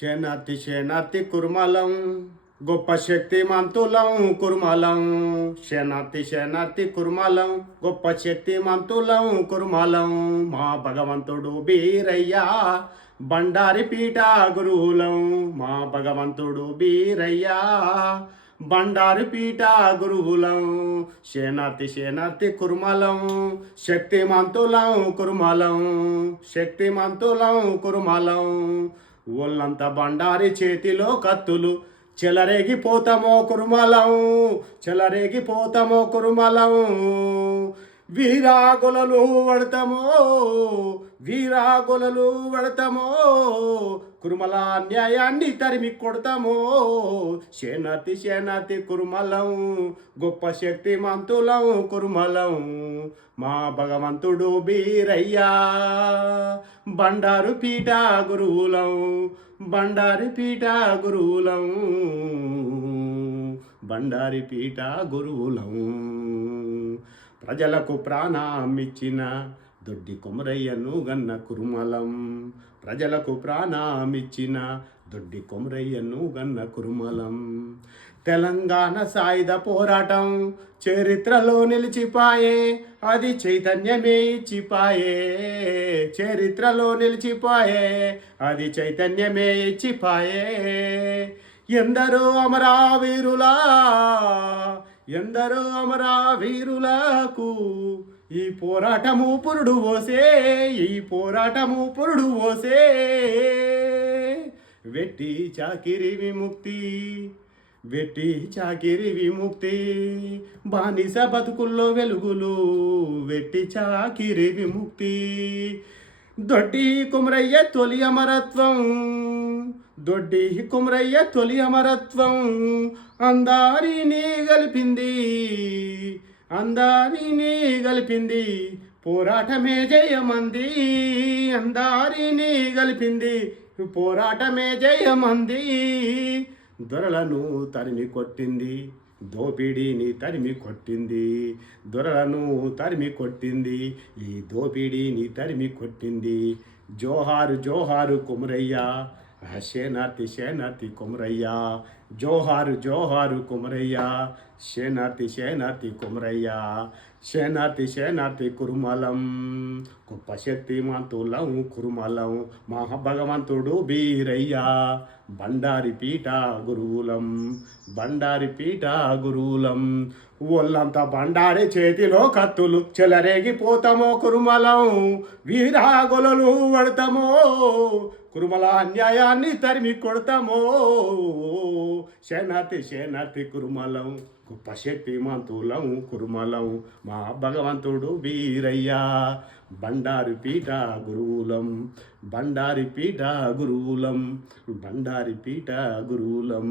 శనాతి శనాతి కుర్మలం గొప్ప శక్తిమంతులం కుర్మలం. శనాతి శనాతి కుర్మలం గొప్ప శక్తిమంతులం కుర్మలం. మా భగవంతుడు బీరయ్యా బండారి పీఠ గురువులం. మా భగవంతుడు బీరయ్యా బండారి పీఠ గురువులం. శనాతి శనాతి కుర్మలం శక్తిమంతులం కుర్మలం. శక్తిమంతులం కుర్మలం. ఒళ్ళంతా బండారి చేతిలో కత్తులు చెలరేగిపోతామో కురుమలం. చెలరేగిపోతామో కురుమలం. వీరాగొలలు వడతామో వీరాగొలలు వడతామో కురుమల న్యాయాన్ని తరిమి కొడతామో. శనాతి శనాతి కురుమలం గొప్ప శక్తిమంతులం కురుమలం. మా భగవంతుడు బీరయ్యా బండారు పీఠ గురువులం. బండారి పీఠ గురువులం. బండారి పీఠ గురువులం. ప్రజలకు ప్రాణమిచ్చిన దొడ్డి కొమరయ్యను గన్న కురుమలం. ప్రజలకు ప్రాణమిచ్చిన దొడ్డి కొమరయ్యను గన్న కురుమలం. తెలంగాణ సాయుధ పోరాటం చరిత్రలో నిలిచిపాయే, అది చైతన్యమే ఇచ్చిపాయే. చరిత్రలో నిలిచిపాయే, అది చైతన్యమే ఇచ్చిపాయే. ఎందరో అమరావీరులా ఎందరో అమరావీరులకు ఈ పోరాటము పురుడు పోసే. ఈ పోరాటము పురుడు పోసే. వెట్టి చాకిరి విముక్తి వెట్టి చాకిరి విముక్తి. బానిస బతుకుల్లో వెలుగులు వెట్టి చాకిరి విముక్తి. దొడ్డి కుమరయ్య తొలి అమరత్వం. దొడ్డి కుమరయ్య తొలి అమరత్వం. అందారిని గలిపింది అందారిని గలిపింది. పోరాటమే జయమంది. అందారిని గలిపింది. పోరాటమే జయమంది. దొరలను తరిమి కొట్టింది, దోపిడీని తరిమి కొట్టింది. దొరలను తరిమి కొట్టింది, ఈ దోపిడీని తరిమి కొట్టింది. జోహారు జోహారు కుమరయ్య. శనాతి శనాతి కుమరయ్య. జోహారు జోహారు కుమరయ్య. శనాతి శనాతి కుమరయ్య. శనాతి శనాతి కురుమలం గొప్ప శక్తిమంతులం కురుమలం. మహాభగవంతుడు బీరయ్య బండారి పీఠ గురువులం. బండారి పీఠ గురువులం. ఒళ్ళంతా బండారి చేతిలో కత్తులు చెలరేగిపోతామో కురుమలం. వీరాగొలలు వడతామో కురుమల అన్యాయాన్ని తరిమి కొడతామో. శనాతి శనాతి కురుమలం గొప్ప శక్తిమంతులం కురుమలం. మా భగవంతుడు బీరయ్యా బండారి పీఠ గురువులం. బండారి పీఠ గురువులం. బండారి పీఠ గురువులం.